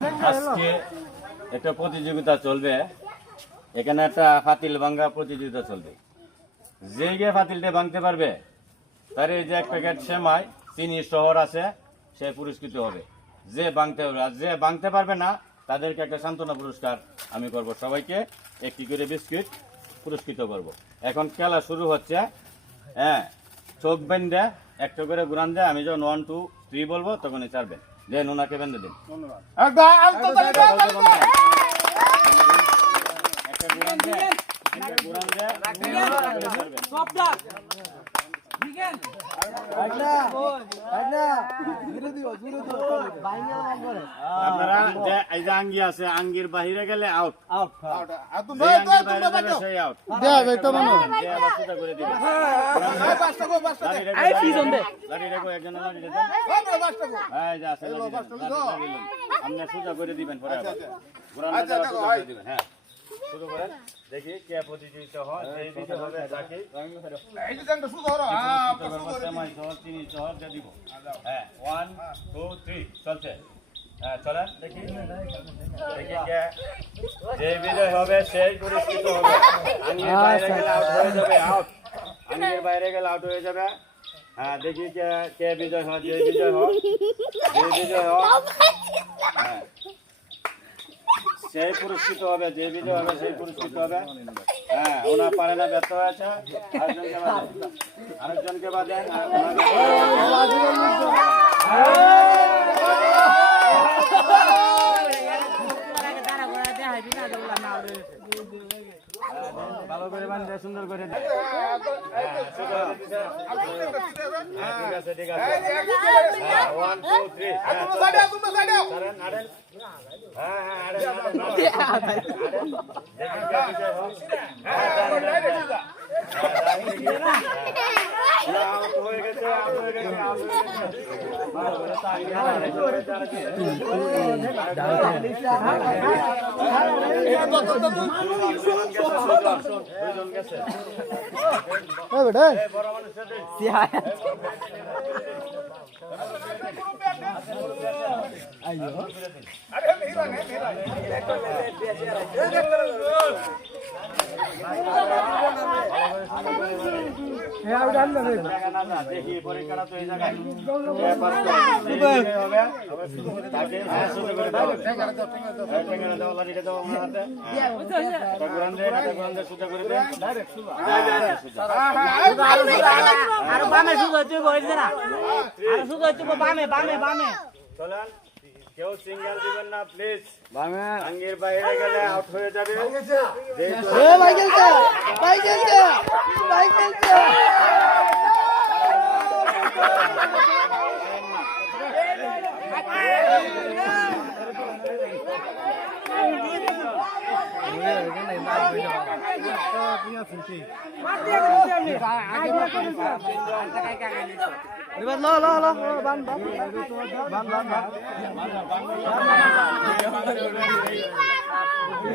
আজকে একটা প্রতিযোগিতা চলবে। এখানে একটা ফাতিল ভাঙ্গা প্রতিযোগিতা চলবে। যে গিয়ে ফাতিলটা ভাঙতে পারবে তার এই যে এক প্যাকেট সেমাই চিনি শহর আছে, সে পুরস্কৃত হবে। যে ভাঙতে পারবে আর যে ভাঙতে পারবে না তাদেরকে একটা সান্ত্বনা পুরস্কার আমি করব। সবাইকে একটি করে বিস্কিট পুরস্কৃত করব। এখন খেলা শুরু হচ্ছে। হ্যাঁ, চোখ বেঁধে একটা করে ঘুরান দেয়। আমি যখন 1 2 3 বলবো তখনই ছাড়বেন। দেন ওনাকে বেঁধে দিন। একটা ঘুরান দেয়, একটা ঘুরান দেয়, আপনারা যে এই যে আঙ্গি আছে, আঙ্গির বাহিরে গেলে আউট। সেই আউট। আপনি সোজা করে দিবেন পরে। হ্যাঁ, শুরু করেন। দেখি কে প্রতিযোগিতা হয়। চিনি শহর দিয়ে দিব। হ্যাঁ, 1 2 3 চলছে। হ্যাঁ, চলেন দেখি। দেখি কে যে বিজয় হবে সেই পুরস্কৃত হবে। আঙ্গির বাইরে গেলে আউট হয়ে যাবে। আউট, আঙ্গির বাইরে গেলে আউট হয়ে যাবে। হ্যাঁ, দেখি কে কে বিজয় হয়। যে বিজয় হয়, যে বিজয় হয়, হ্যাঁ, সেই পুরস্কৃত হবে। যে বিজয় হবে সেই পুরস্কৃত হবে। হ্যাঁ, ওনার পারে না, ব্যর্থ হয়েছে। আরেকজনকে বাদেন। ভালো করে বান্ধে সুন্দর করে দেয়। ঠিক আছে, ঠিক আছে। 1 2 3 দেখি পরীক্ষাটা তো এই জায়গায় চলেন। কেউ সিঙ্গেল দিবেন না প্লিজ। আঙ্গির বাইরে গেলে আউট হয়ে যাবে।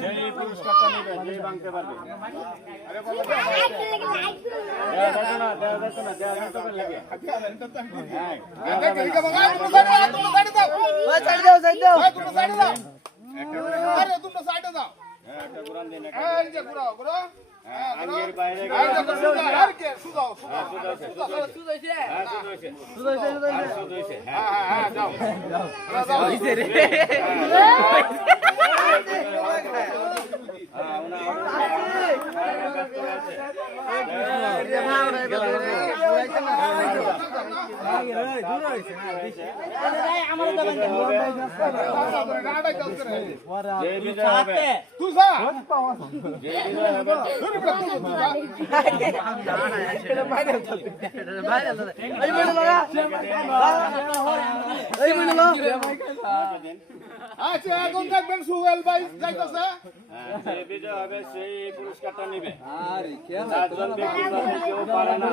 সেই পুরস্কারটা নেবে যে ভাঙতে পারবে। আঙ্গির বাইরে আচ্ছা, এখন দেখবেন সুহেল ভাই যাইতেছে। যে বিজয় হবে সেই পুরস্কারটা নেবে। চারজন ব্যক্তি কেউ পারে না।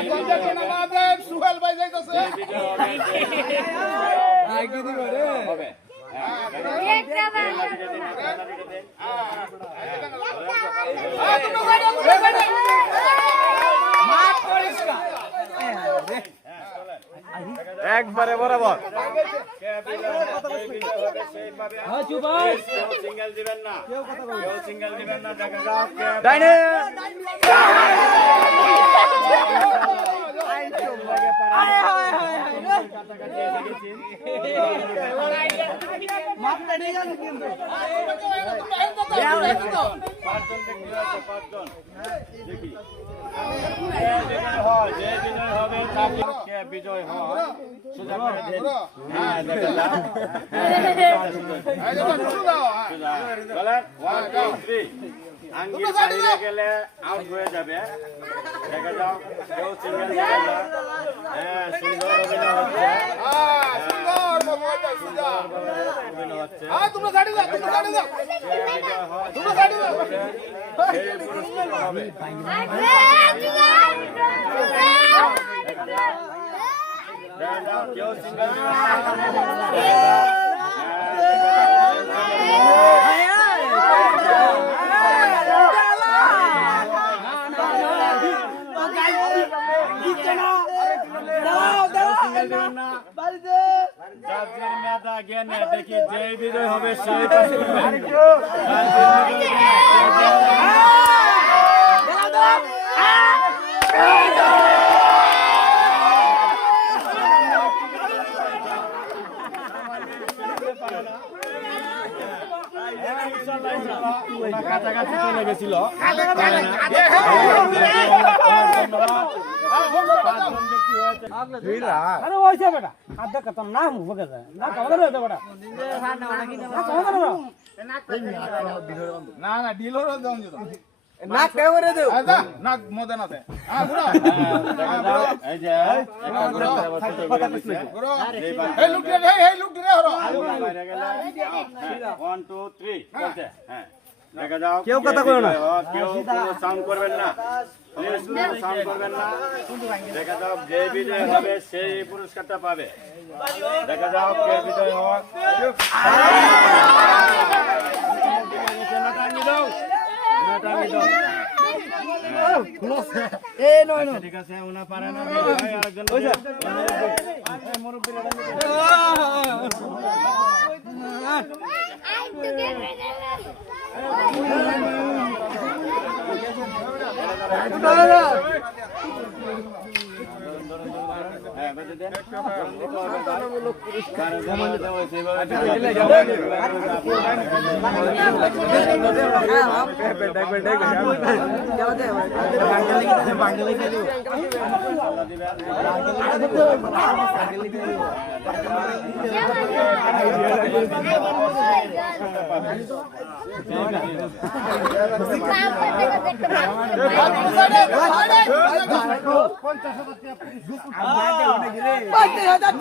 এখন দেখেন আমাদের সুহেল ভাই যাইতেছে। হবে একবারে বরাবর সিঙ্গেল দিবেন না, কেউ সিঙ্গেল দিবেন না। দেখা যাক ডাইনে বিজয় হয় সোজা করে দেন। হ্যাঁ দেখা যাক ওয়ান টু থ্রি আঙ্গির বাইরে গেলে আউট হয়ে যাবে। দেখা যাও কেউ সিঙ্গেল দিবেন না। হ্যাঁ সুন্দর অভিনয় হচ্ছে, অভিনয় হচ্ছে। হবে কেউ সিঙ্গেল দেখি যে বিজয় হবে সেই কাছাকাছি চলে গেছিল। কেউ কথা বলো না, কেউ সাউন্ড করবেন না, সাউন্ড করবেন না। দেখা যাও যে বিজয় হবে সেই পুরস্কারটা পাবে। দেখা যাও কে বিজয় হওয়া। ঠিক আছে ওনা পারে না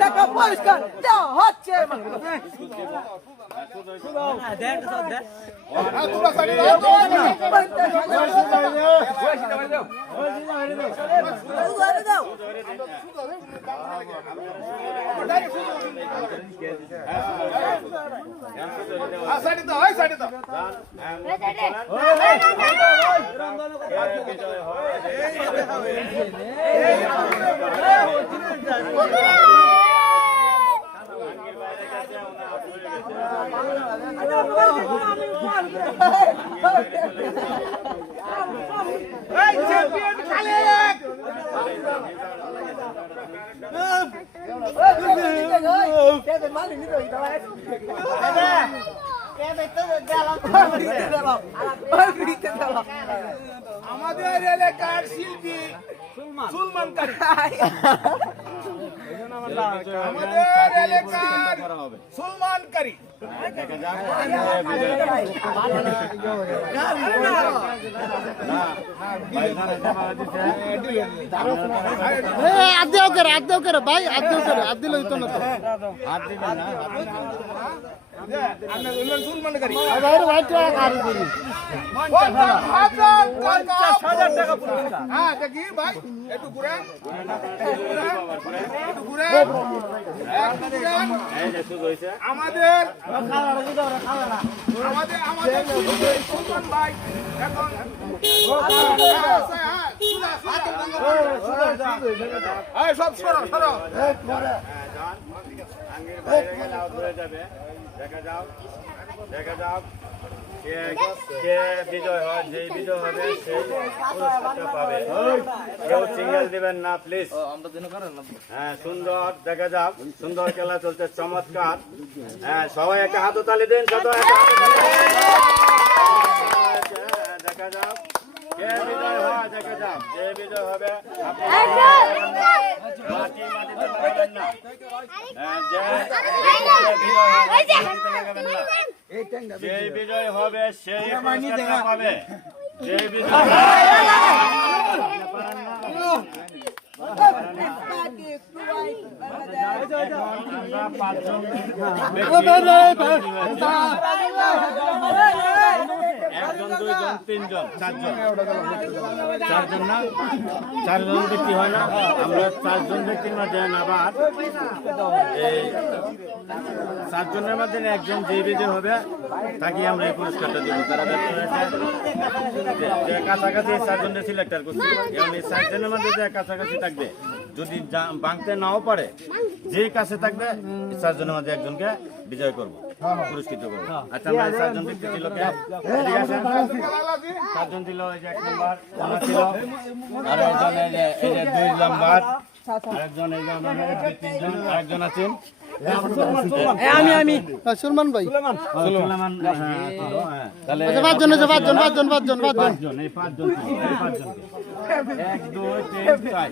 টাকা পুরস্কার দেওয়া হচ্ছে। আমাদের এলাকার শিল্পী সুলমান কারি, আমাদের এলাকার সুলমান কারি। ভাই হাত দিলে হইতো না, হাত দিবেন না। সুলমান কারি টাকা। হ্যাঁ দেখি ভাই একটু ঘুরে একটু ঘুরে এই যে শুরু হয়েছে। আমাদের সুলতান ভাই এখন সব সরো সরো আঙ্গির বাইরে গেলে আউট হয়ে যাবে। দেখা যাও কে বিজয় হয়, যেই বিজয় হবে সেই পুরস্কারটা পাবে। কেউ সিঙ্গেল দিবেন না প্লিজ। হ্যাঁ, সুন্দর দেখা যাক, সুন্দর খেলা চলছে, চমৎকার। হ্যাঁ, সবাই একটা হাততালি দিন, সবাই একটা হাততালি দিন। দেখা যাক কে বিজয় হয়, দেখা যাক যে বিজয় হবে। মাটিতে লাগাবেন না। যে বিজয় হবে সেই পুরস্কারটা পাবে। যে বিজয় আমরা 5 জন একজন, দুইজন, তিনজন, চারজন না, 4 জন ব্যক্তি হয় না। আমরা 4 জন ব্যক্তির মধ্যে আবার এই 4 জনের মধ্যে একজন যে বিজয় হবে তাকে আমরা এই পুরস্কারটা দিব। তারা ব্যক্তি হয়েছে যে কাছাকাছি 4 জনের সিলেক্টার করছি, এবং এই 4 জনের মধ্যে যে কাছাকাছি থাকবে, যদি ভাঙতে নাও পারে, যে কাছে থাকবে 4 জনের মধ্যে একজনকে বিজয় করবো, পুরস্কৃত করবো। আচ্ছা, আমরা 4 জন ব্যক্তি ছিল কে? 4 জন ছিল। এই যে 1 নম্বর ছিল, আর একজন এই যে 2 নম্বর, আরেকজন এই যে 3 জন, আরেকজন আছেন সুলমান ভাই। সুলেমান। তাহলে আচ্ছা, 5 জন আছে, 5 জন। 5 জন, এই 5 জন, 1, 2, 3, 4, 5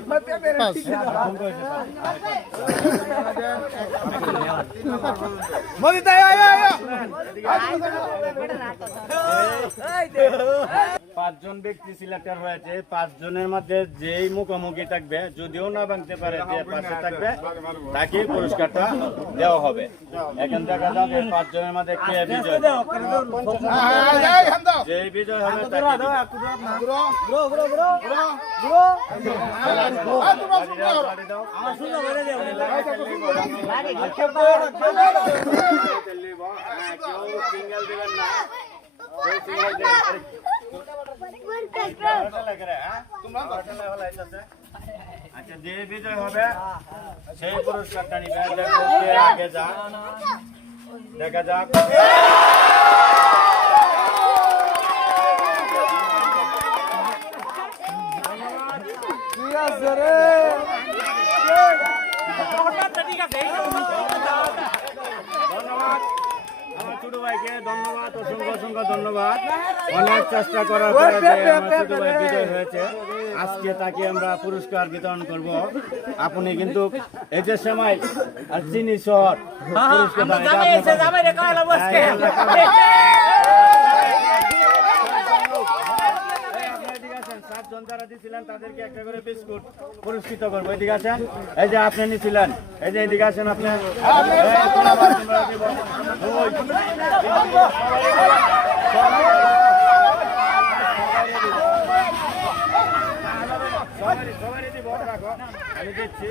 5 জন ব্যক্তি সিলেক্টর হয়েছে। 5 জনের মধ্যে যেই মুখোমুখি থাকবে, যদিও না ভাঙতে পারে, যে পাশে থাকবে তাকে পুরস্কারটা দেওয়া হবে। এখন দেখা যাবে 5 জনের মধ্যে কে বিজয়। যেই বিজয় হবে তাকে সিঙ্গেল দিবেন না। আচ্ছা, যে বিজয় হবে সেই পুরস্কারটা নিবে। আগে যা দেখা যাক। ধন্যবাদ আমার ছোট ভাইকে, ধন্যবাদ, অসংখ্য ধন্যবাদ। অনেক চেষ্টা করার পরে যে আমার ছোট ভাই বিজয় হয়েছে, আজকে তাকে আমরা পুরস্কার বিতরণ করব। আপনি কিন্তু এই যে সময় আর চিনি শহর যারা দিয়েছিলেন তাদেরকে একটা করে বিস্কুট পুরস্কৃত করবো। ঠিক আছে, এই যে আপনি নিয়েছিলেন, এই যে এদিকে আসেন আপনি। সবারই দিব, রাখো, আমি দিচ্ছি।